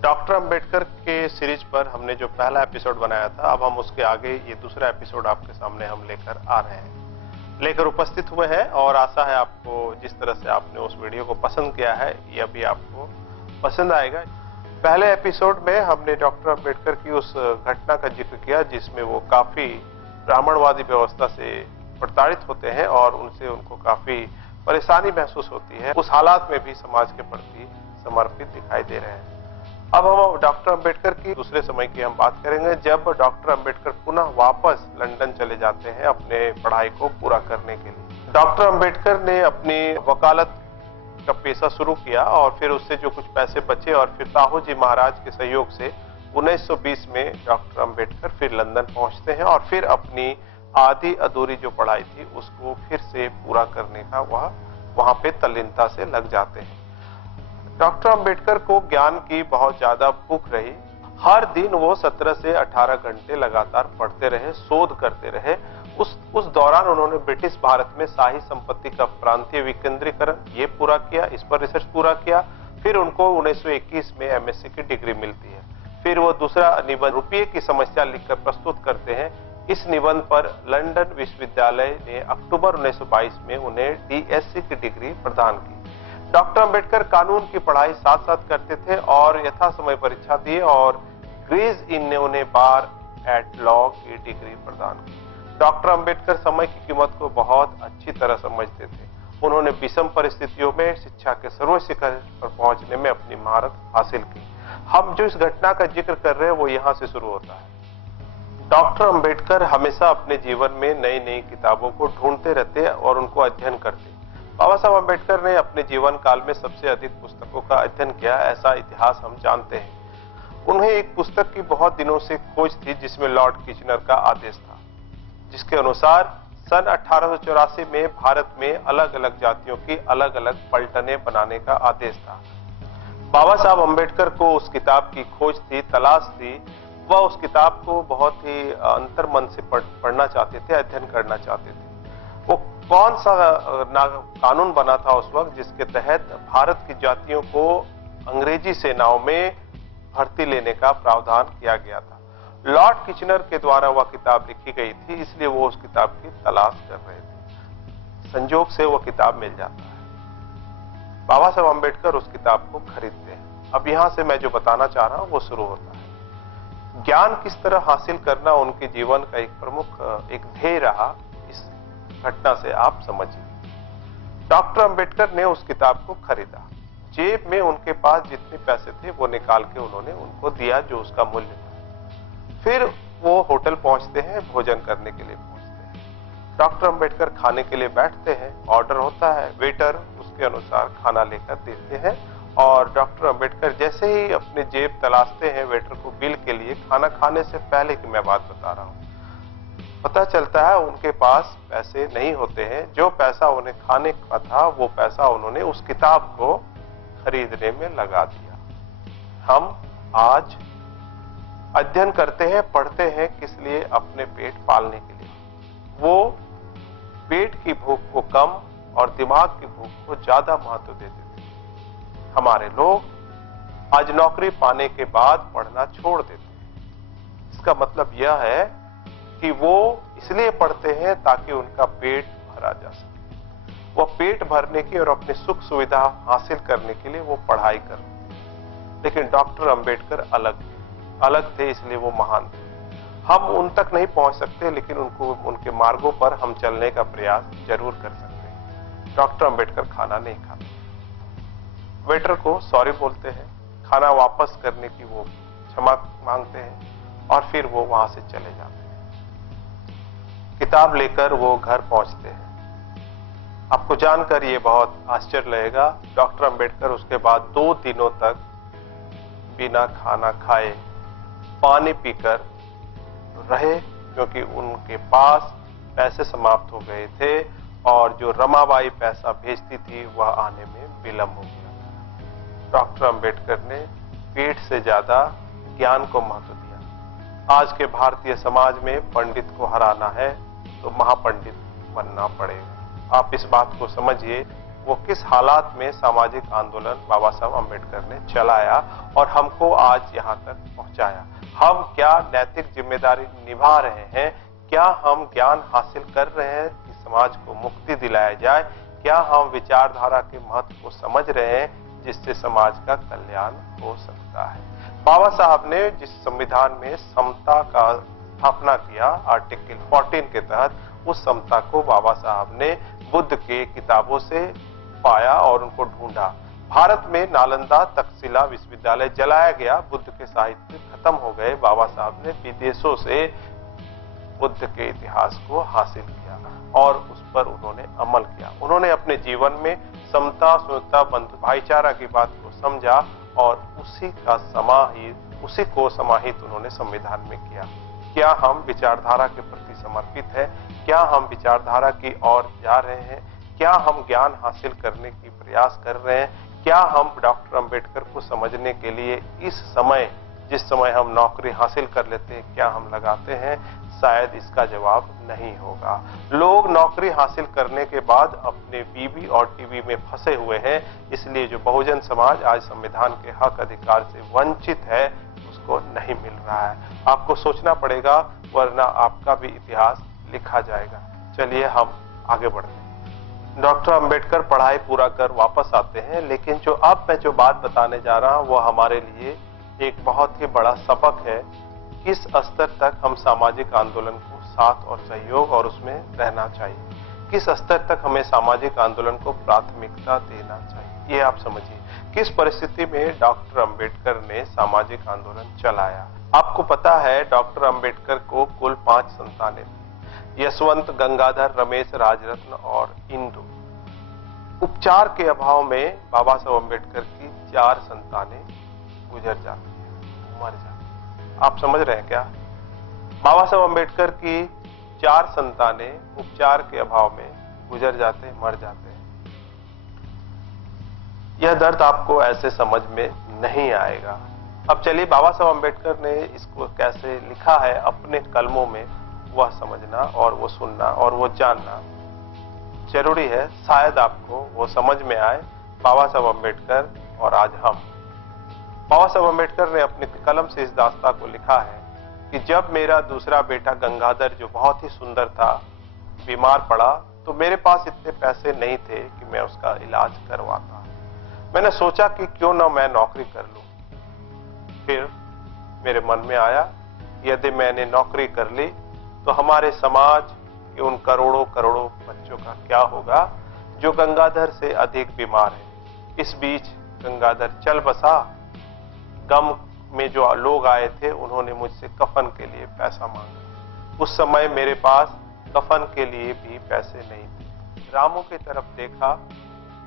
Doctor Ambedkar के series पर हमने जो पहला एपिसोड बनाया था, अब हम उसके आगे ये दूसरा एपिसोड आपके सामने हम लेकर आ रहे हैं, लेकर उपस्थित हुए हैं। और आशा है आपको जिस तरह से आपने उस वीडियो को पसंद किया है, यह भी आपको पसंद आएगा। पहले एपिसोड में हमने डॉक्टर अंबेडकर की उस घटना का जिक्र किया जिसमें वो काफी ब्राह्मणवादी व्यवस्था से प्रताड़ित होते हैं और उनसे उनको काफी परेशानी महसूस होती है। उस हालात में भी समाज के प्रति समर्पित दिखाई दे रहे हैं। अब हम डॉक्टर अंबेडकर की दूसरे समय की हम बात करेंगे, जब डॉक्टर अंबेडकर पुनः वापस लंदन चले जाते हैं अपने पढ़ाई को पूरा करने के लिए। डॉक्टर अंबेडकर ने अपनी वकालत का पेशा शुरू किया और फिर उससे जो कुछ पैसे बचे और फिर साहू जी महाराज के सहयोग से 1920 में डॉक्टर अंबेडकर फिर लंदन पहुंचते हैं और फिर अपनी आधी अधूरी जो पढ़ाई थी उसको फिर से पूरा करने का वहां पे तल्लीनता से लग जाते हैं। डॉक्टर अंबेडकर को ज्ञान की बहुत ज्यादा भूख रही। हर दिन वो 17 से 18 घंटे लगातार पढ़ते रहे, शोध करते रहे। उस दौरान उन्होंने ब्रिटिश भारत में शाही संपत्ति का प्रांतीय विकेंद्रीकरण ये पूरा किया, इस पर रिसर्च पूरा किया। फिर उनको 1921 में एमएससी की डिग्री मिलती है। फिर वो दूसरा निबंध रुपये की समस्या लिखकर प्रस्तुत करते हैं। इस निबंध पर लंदन विश्वविद्यालय ने अक्टूबर 1922 में उन्हें डीएससी की डिग्री प्रदान की। डॉक्टर अंबेडकर कानून की पढ़ाई साथ साथ करते थे और यथा समय परीक्षा दी और ग्रीज इन ने उन्हें बार एट लॉ की डिग्री प्रदान की। डॉक्टर अंबेडकर समय की कीमत को बहुत अच्छी तरह समझते थे। उन्होंने विषम परिस्थितियों में शिक्षा के सर्वोच्च शिखर पर पहुंचने में अपनी महारत हासिल की। हम जो इस घटना का जिक्र कर रहे हैं वो यहां से शुरू होता है। डॉक्टर अंबेडकर हमेशा अपने जीवन में नई नई किताबों को ढूंढते रहते और उनको अध्ययन करते। बाबा साहब अंबेडकर ने अपने जीवन काल में सबसे अधिक पुस्तकों का अध्ययन किया, ऐसा इतिहास हम जानते हैं। उन्हें एक पुस्तक की बहुत दिनों से खोज थी जिसमें लॉर्ड किचनर का आदेश था, जिसके अनुसार सन 1884 में भारत में अलग अलग जातियों की अलग अलग पलटने बनाने का आदेश था। बाबा साहब अंबेडकर को उस किताब की खोज थी, तलाश थी। वह उस किताब को बहुत ही अंतर्मन से पढ़ना चाहते थे, अध्ययन करना चाहते थे। वो कौन सा कानून बना था उस वक्त जिसके तहत भारत की जातियों को अंग्रेजी सेनाओं में भर्ती लेने का प्रावधान किया गया था। लॉर्ड किचनर के द्वारा वह किताब लिखी गई थी, इसलिए वो उस किताब की तलाश कर रहे थे। संजोग से वो किताब मिल जाता है। बाबा साहब अंबेडकर उस किताब को खरीदते हैं। अब यहां से मैं जो बताना चाह रहा हूं वो शुरू होता है। ज्ञान किस तरह हासिल करना उनके जीवन का एक प्रमुख एक ध्येय रहा, इस घटना से आप समझिए। डॉक्टर अंबेडकर ने उस किताब को खरीदा। जेब में उनके पास जितने पैसे थे वो निकाल के उन्होंने उनको दिया जो उसका मूल्य था। फिर वो होटल पहुंचते हैं, भोजन करने के लिए पहुंचते हैं। डॉक्टर अंबेडकर खाने के लिए बैठते हैं, ऑर्डर होता है, वेटर उसके अनुसार खाना लेकर देते हैं और डॉक्टर अंबेडकर जैसे ही अपने जेब तलाशते हैं वेटर को बिल के लिए, खाना खाने से पहले की मैं बात बता रहा हूं, पता चलता है उनके पास पैसे नहीं होते हैं। जो पैसा उन्हें खाने का था वो पैसा उन्होंने उस किताब को खरीदने में लगा दिया। हम आज अध्ययन करते हैं, पढ़ते हैं किस लिए? अपने पेट पालने के लिए। वो पेट की भूख को कम और दिमाग की भूख को ज्यादा महत्व देते थे। हमारे लोग आज नौकरी पाने के बाद पढ़ना छोड़ देते हैं। इसका मतलब यह है कि वो इसलिए पढ़ते हैं ताकि उनका पेट भरा जा सके। वो पेट भरने की और अपनी सुख सुविधा हासिल करने के लिए वो पढ़ाई करते थे। लेकिन डॉक्टर अंबेडकर अलग थे, इसलिए वो महान थे। हम उन तक नहीं पहुंच सकते लेकिन उनके मार्गों पर हम चलने का प्रयास जरूर कर सकते हैं। डॉक्टर अंबेडकर खाना नहीं खाते, वेटर को सॉरी बोलते हैं, खाना वापस करने की वो क्षमा मांगते हैं और फिर वो वहां से चले जाते हैं। किताब लेकर वो घर पहुंचते हैं। आपको जानकर ये बहुत आश्चर्य लगेगा, डॉक्टर अंबेडकर उसके बाद 2 दिनों तक बिना खाना खाए पानी पीकर रहे, क्योंकि उनके पास पैसे समाप्त हो गए थे और जो रमाबाई पैसा भेजती थी वह आने में विलंब हो गया। डॉक्टर अंबेडकर ने पेट से ज्यादा ज्ञान को महत्व दिया। आज के भारतीय समाज में पंडित को हराना है तो महापंडित बनना पड़ेगा। आप इस बात को समझिए। वो किस हालात में सामाजिक आंदोलन बाबा साहब अम्बेडकर ने चलाया और हमको आज यहाँ तक पहुंचाया। हम क्या नैतिक जिम्मेदारी निभा रहे हैं, क्या हम ज्ञान हासिल कर रहे हैं कि समाज को मुक्ति दिलाया जाए, क्या हम विचारधारा के महत्व को समझ रहे हैं जिससे समाज का कल्याण हो सकता है। बाबा साहब ने जिस संविधान में समता का स्थापना किया आर्टिकल 14 के तहत, उस समता को बाबा साहब ने बुद्ध के किताबों से पाया और उनको ढूंढा। भारत में नालंदा तक्षशिला विश्वविद्यालय जलाया गया, बुद्ध के साहित्य खत्म हो गए। बाबा साहब ने विदेशों से बुद्ध के इतिहास को हासिल किया और उस पर उन्होंने अमल किया। उन्होंने अपने जीवन में समता, सुरक्षा, बंधु भाईचारा की बात को समझा और उसी को समाहित उन्होंने संविधान में किया। क्या हम विचारधारा के प्रति समर्पित हैं? क्या हम विचारधारा की ओर जा रहे हैं? क्या हम ज्ञान हासिल करने की प्रयास कर रहे हैं? क्या हम डॉक्टर अंबेडकर को समझने के लिए जिस समय हम नौकरी हासिल कर लेते हैं, क्या हम लगाते हैं? शायद इसका जवाब नहीं होगा। लोग नौकरी हासिल करने के बाद अपने बीवी और टीवी में फंसे हुए हैं, इसलिए जो बहुजन समाज आज संविधान के हक अधिकार से वंचित है उसको नहीं मिल रहा है। आपको सोचना पड़ेगा, वरना आपका भी इतिहास लिखा जाएगा। चलिए हम आगे बढ़ते हैं। डॉक्टर अंबेडकर पढ़ाई पूरा कर वापस आते हैं, लेकिन मैं जो बात बताने जा रहा हूं वो हमारे लिए एक बहुत ही बड़ा सबक है। किस स्तर तक हम सामाजिक आंदोलन को साथ और सहयोग और उसमें रहना चाहिए, किस स्तर तक हमें सामाजिक आंदोलन को प्राथमिकता देना चाहिए, ये आप समझिए। किस परिस्थिति में डॉक्टर अंबेडकर ने सामाजिक आंदोलन चलाया। आपको पता है डॉक्टर अंबेडकर को कुल 5 संतानें थी, यशवंत, गंगाधर, रमेश, राजरत्न और इंदु। उपचार के अभाव में बाबा साहब अंबेडकर की 4 संतानें गुजर जाती है, मर जाती है। आप समझ रहे हैं क्या? बाबा साहब अंबेडकर की 4 संतानें उपचार के अभाव में गुजर जाते, मर जाते हैं। यह दर्द आपको ऐसे समझ में नहीं आएगा। अब चलिए बाबा साहब अंबेडकर ने इसको कैसे लिखा है अपने कलमों में, वह समझना और वो सुनना और वो जानना जरूरी है। शायद आपको वो समझ में आए, बाबा साहब अंबेडकर और आज हम। बाबा साहब अंबेडकर ने अपनी कलम से इस दास्तां को लिखा है कि जब मेरा दूसरा बेटा गंगाधर, जो बहुत ही सुंदर था, बीमार पड़ा तो मेरे पास इतने पैसे नहीं थे कि मैं उसका इलाज करवाता। मैंने सोचा कि क्यों ना मैं नौकरी कर लूं। फिर मेरे मन में आया, यदि मैंने नौकरी कर ली तो हमारे समाज के उन करोड़ों करोड़ों बच्चों का क्या होगा जो गंगाधर से अधिक बीमार है। इस बीच गंगाधर चल बसा। गम में जो लोग आए थे उन्होंने मुझसे कफन के लिए पैसा मांगा। उस समय मेरे पास कफन के लिए भी पैसे नहीं थे। रामू की तरफ देखा,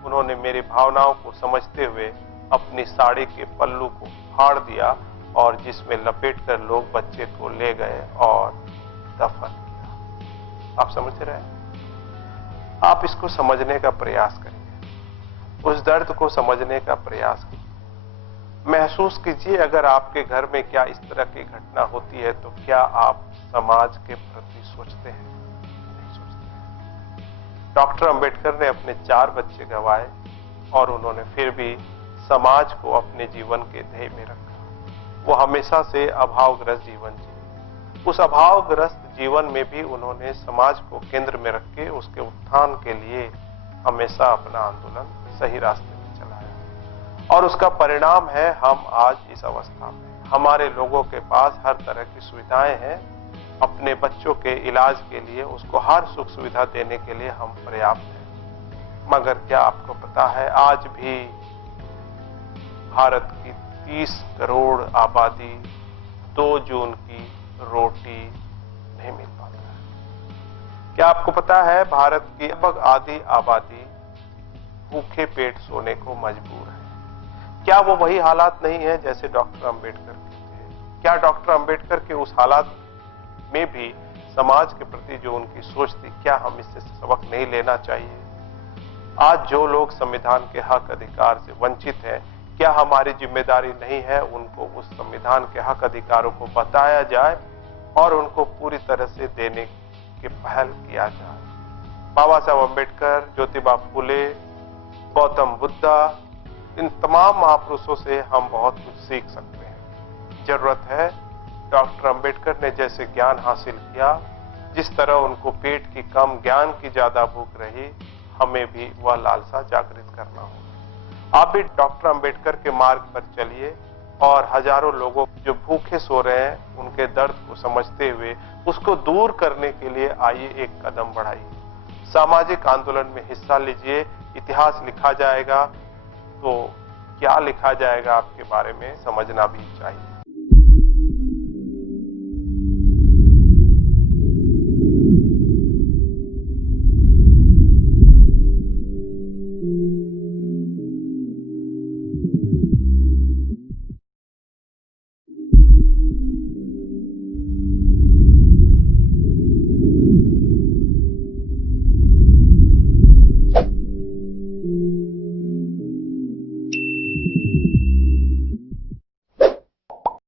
उन्होंने मेरी भावनाओं को समझते हुए अपनी साड़ी के पल्लू को फाड़ दिया और जिसमें लपेटकर लोग बच्चे को ले गए और दफन किया। आप समझ रहे हैं? आप इसको समझने का प्रयास करिए, उस दर्द को समझने का प्रयास कीजिए। महसूस कीजिए, अगर आपके घर में क्या इस तरह की घटना होती है तो क्या आप समाज के प्रति सोचते हैं? नहीं सोचते हैं। डॉक्टर अंबेडकर ने अपने 4 बच्चे गंवाए और उन्होंने फिर भी समाज को अपने जीवन के ध्येय में रखा। वो हमेशा से अभावग्रस्त जीवन जिए। उस अभावग्रस्त जीवन में भी उन्होंने समाज को केंद्र में रख के उसके उत्थान के लिए हमेशा अपना आंदोलन सही रास्ते में चलाया और उसका परिणाम है हम आज इस अवस्था में। हमारे लोगों के पास हर तरह की सुविधाएं हैं, अपने बच्चों के इलाज के लिए उसको हर सुख सुविधा देने के लिए हम पर्याप्त हैं। मगर क्या आपको पता है आज भी भारत की 30 करोड़ आबादी 2 जून की रोटी नहीं मिल पाता है। क्या आपको पता है भारत की लगभग आधी आबादी भूखे पेट सोने को मजबूर है। क्या वो वही हालात नहीं है जैसे डॉक्टर अंबेडकर के थे? क्या डॉक्टर अंबेडकर के उस हालात में भी समाज के प्रति जो उनकी सोच थी, क्या हम इससे सबक नहीं लेना चाहिए? आज जो लोग संविधान के हक अधिकार से वंचित हैं, क्या हमारी जिम्मेदारी नहीं है उनको उस संविधान के हक अधिकारों को बताया जाए और उनको पूरी तरह से देने की पहल किया जाए? बाबा साहब अंबेडकर, ज्योतिबा फुले, गौतम बुद्धा, इन तमाम महापुरुषों से हम बहुत कुछ सीख सकते हैं। जरूरत है डॉक्टर अंबेडकर ने जैसे ज्ञान हासिल किया, जिस तरह उनको पेट की कम ज्ञान की ज्यादा भूख रही, हमें भी वह लालसा जागृत करना होगा। आप भी डॉक्टर अंबेडकर के मार्ग पर चलिए और हजारों लोगों जो भूखे सो रहे हैं उनके दर्द को समझते हुए उसको दूर करने के लिए आइए एक कदम बढ़ाइए। सामाजिक आंदोलन में हिस्सा लीजिए। इतिहास लिखा जाएगा तो क्या लिखा जाएगा आपके बारे में समझना भी चाहिए।